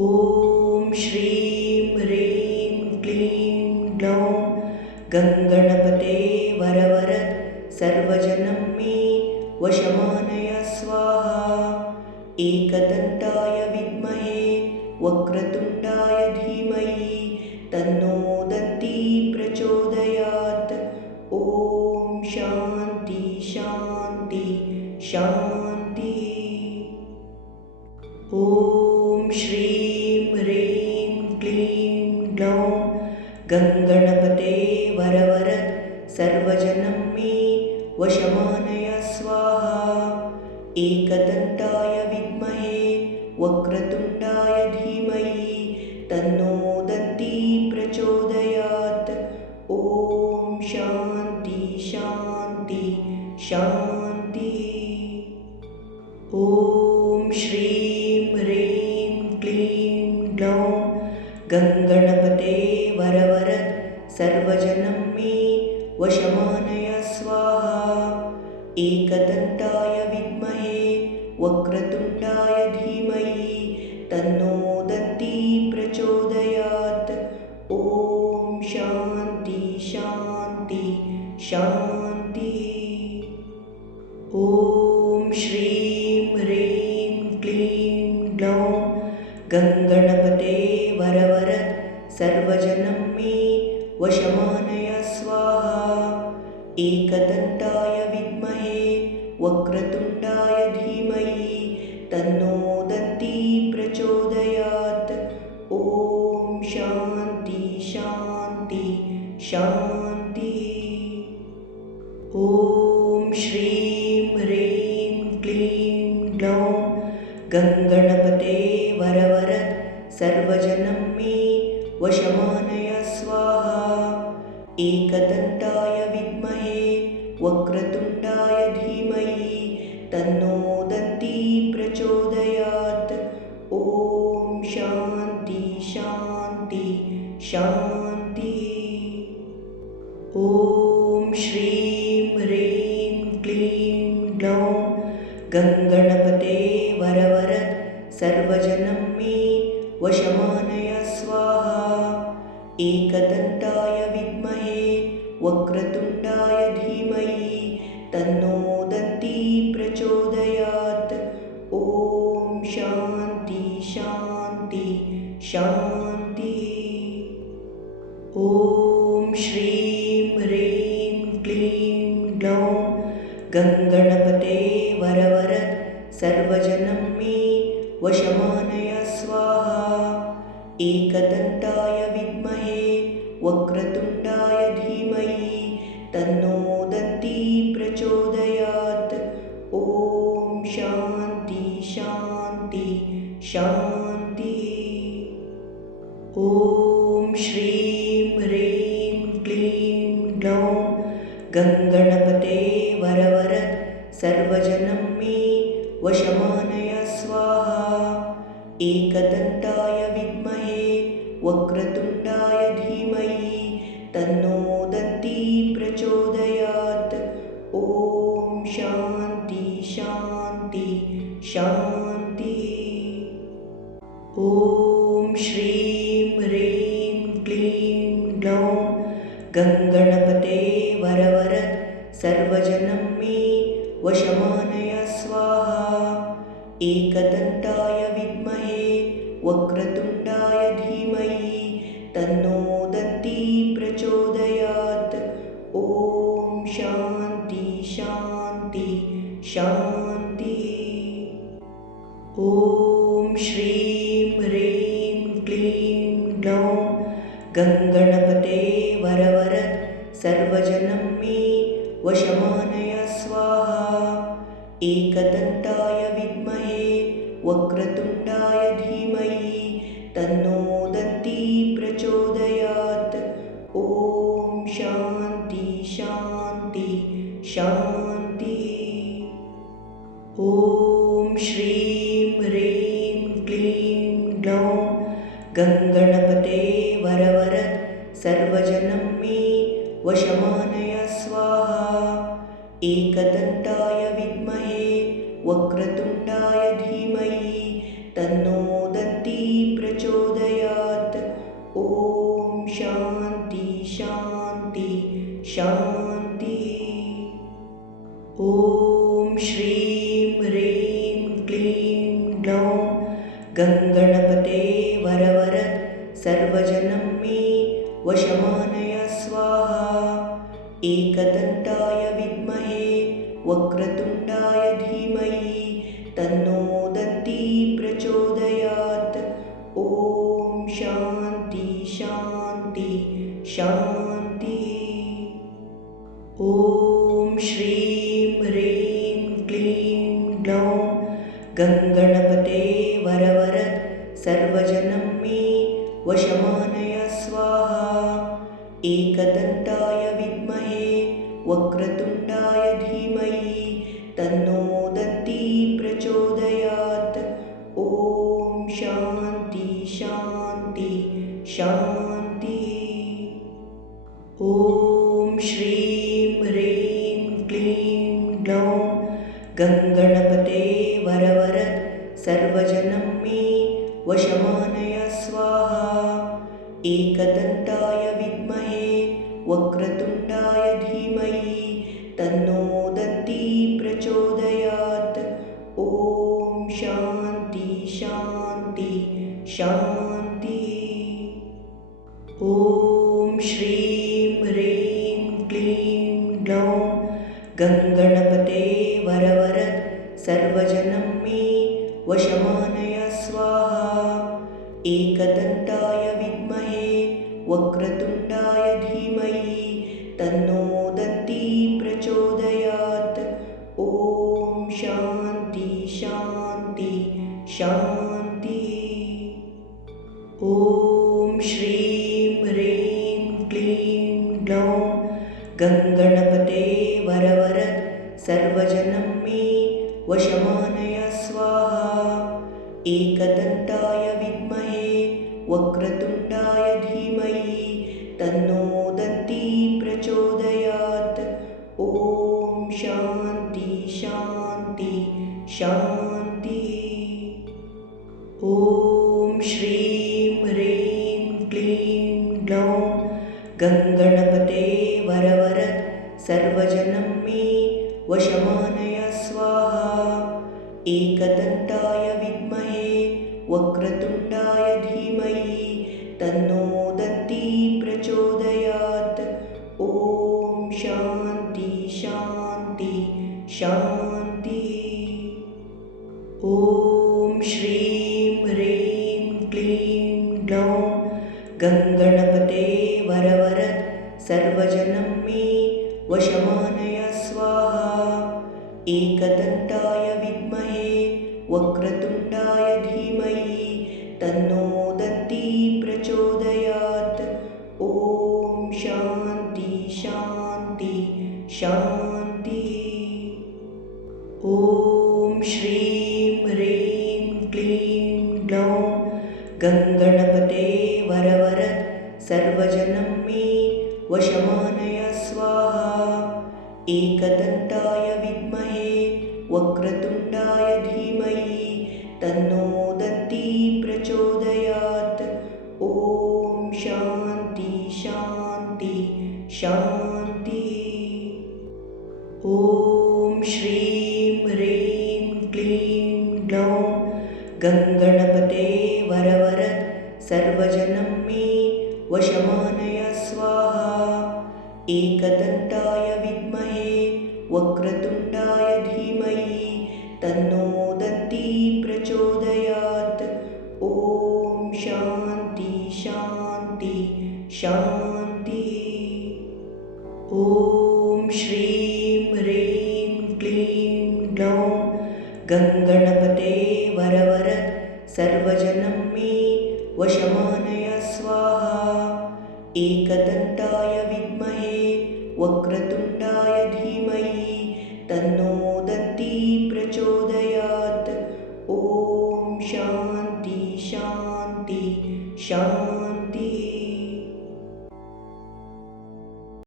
ॐ श्रीं ह्रीं क्लीं ग्लौं गङ्गणपते वरवरद सर्वजनं मे वशमानय स्वाहा। एकदन्ताय विद्महे वक्रतुण्डाय धीमहि तन्नो दन्ती प्रचोदयात्। ॐ शान्ति शान्ति शान्तिः। ॐ श्रीं ह्रीं क्लीं ग्लौं गङ्गणपते वरवरद सर्वजनं मे वशमानय स्वाहा। एकदन्ताय विद्महे वक्रतुण्डाय धीमहि तन्नो दन्ती प्रचोदयात्। ॐ शान्ति शान्ति शान्तिः। ॐ श्रीं ह्रीं क्लीं ग्लौं गङ्गणपते वरवरद सर्वजनं मे वशमानय स्वाहा। एकदन्ताय विद्महे वक्रतुण्डाय धीमहि तन्नो दन्ती प्रचोदयात्। ॐ शान्ति शान्ति शान्तिः। ॐ श्रीं ह्रीं क्लीं ग्लौं गङ्गणपते वरवरद सर्वजनं मे वशमानय स्वाहा। एकदन्ताय विद्महे वक्रतुण्डाय धीमहि तन्नो दन्ती प्रचोदयात्। ॐ शान्ति शान्ति शान्तिः। ॐ श्रीं ह्रीं क्लीं ग्लौं गङ्गणपते वरवरद सर्वजनं मे वशमानय स्वाहा। एकदन्ताय विद्महे वक्रतुण्डाय धीमहि तन्नो दन्ती प्रचोदयात्। ॐ शान्ति शान्ति शान्तिः। ॐ श्रीं ह्रीं क्लीं ग्लौं गङ्गणपते वरवरद सर्वजनं मे वशमानय स्वाहा। एकदन्ताय विद्महे वक्रतुण्डाय धीमहि तन्नो दन्ती प्रचोदयात्। ॐ शान्ति शान्ति शान्तिः। ॐ श्रीं ह्रीं क्लीं ग्लौं गङ्गणपते वरवरद सर्वजनं मे वशमानय स्वाहा। एकदन्ताय विद्महे वक्रतुण्डाय धीमहि तन्नो दन्ती प्रचोदयात्। ॐ शान्ति शान्ति शान्तिः। ॐ श्रीं ह्रीं क्लीं ग्लौं गङ्गणपते वरवरद सर्वजनं मे वशमानय स्वाहा। एकदन्ताय विद्महे वक्रतुण्डाय धीमहि तन्नो दन्ती प्रचोदयात्। ॐ शान्ति शान्ति शान्तिः। ॐ श्रीं ह्रीं क्लीं ग्लौं गङ्गणपते वरवरद सर्वजनं मे वशमानय स्वाहा। एकदन्ताय विद्महे वक्रतुण्डाय धीमहि तन्नो दन्ती प्रचोदयात्। ॐ शान्ति शान्ति शान्तिः। ॐ श्रीं ह्रीं क्लीं ग्लौं गङ्गणपते वरवरद सर्वजनं मे वशमानय स्वाहा। एकदन्ताय विद्महे वक्रतुण्डाय धीमहि तन्नो दन्ती प्रचोदयात्। ॐ शान्ति शान्ति शान्तिः। ॐ श्रीं ह्रीं क्लीं ग्लौं गङ्गणपते वरवरद सर्वजनं मे वशमानय स्वाहा। एकदन्ताय विद्महे वक्रतुण्डाय धीमहि तन्नो दन्ती प्रचोदयात्। ॐ शान्ति शान्ति शान्तिः। ॐ श्रीं ह्रीं क्लीं ग्लौं गङ्गणपते वरवरद सर्वजनं मे वशमानय स्वाहा। एकदन्ताय विद्महे वक्रतुण्डाय धीमहि तन्नो दन्ती प्रचोदयात्। ॐ शान्ति शान्ति शान्तिः। ॐ श्रीं ह्रीं क्लीं ग्लौं गङ्गणपते वरवरद सर्वजनं मे वशमानय स्वाहा। एकदन्ताय विद्महे वक्रतुण्डाय धीमहि तन्नो दन्ती प्रचोदयात्। ॐ शान्ति शान्ति शान्तिः। ॐ श्रीं ह्रीं क्लीं ग्लौं गङ्गणपते वरवरद सर्वजनं मे वशमानय स्वाहा। एकदन्ताय विद्महे वक्रतुण्डाय धीमहि तन्नो दन्ती प्रचोदयात्। ॐ शान्ति शान्ति शान्तिः। ॐ श्रीं ह्रीं क्लीं ग्लौं गङ्गणपते वरवरद सर्वजनं मे वशमानय स्वाहा। एकदन्ताय विद्महे वक्रतुण्डाय धीमहि तन्नो दन्ती प्रचोदयात्। ॐ शान्ति शान्ति शान्तिः। ॐ श्रीं ह्रीं क्लीं ग्लौं गङ्गणपते वरवरद सर्वजनं मे वशमानय स्वाहा। एकदन्ताय विद्महे वक्रतुण्डाय धीमहि तन्नो दन्ती प्रचोदयात्। ॐ शान्ति शान्ति शान्तिः। ॐ श्रीं ह्रीं क्लीं ग्लौं गङ्गणपते वरवरद सर्वजनं मे वशमानय स्वाहा। एकदन्ताय विद्महे वक्रतुण्डाय धीमहि तन्नो दन्ती प्रचोदयात्। ॐ शान्ति शान्ति शान्तिः। ॐ श्रीं ह्रीं क्लीं ग्लौं गङ्गणपते वरवरद सर्वजनं मे वशमानय स्वाहा। एकदन्ताय विद्महे वक्रतुण्डाय धीमहि तन्नो दन्ती प्रचोदयात्। ॐ शान्ति शान्ति शान्तिः। ॐ श्रीं ह्रीं क्लीं ग्लौं गङ्गणपते वरवरद सर्वजनं मे वशमानय स्वाहा। एकदन्ताय विद्महे वक्रतुण्डाय धीमहि तन्नो दन्ती प्रचोदयात्। ॐ शान्ति शान्ति शान्तिः। ॐ श्रीं ह्रीं क्लीं ग्लौं गङ्गणपते वरवरद सर्वजनं मे वशमानय स्वाहा। एकदन्ताय विद्महे वक्रतुण्डाय धीमहि तन्नो दन्ती प्रचोदयात्। ॐ शान्ति शान्ति शान्तिः। ॐ श्रीं ह्रीं क्लीं ग्लौं गङ्गणपते वरवरद सर्वजनं मे वशमानय स्वाहा। एकदन्ताय विद्महे वक्रतुण्डाय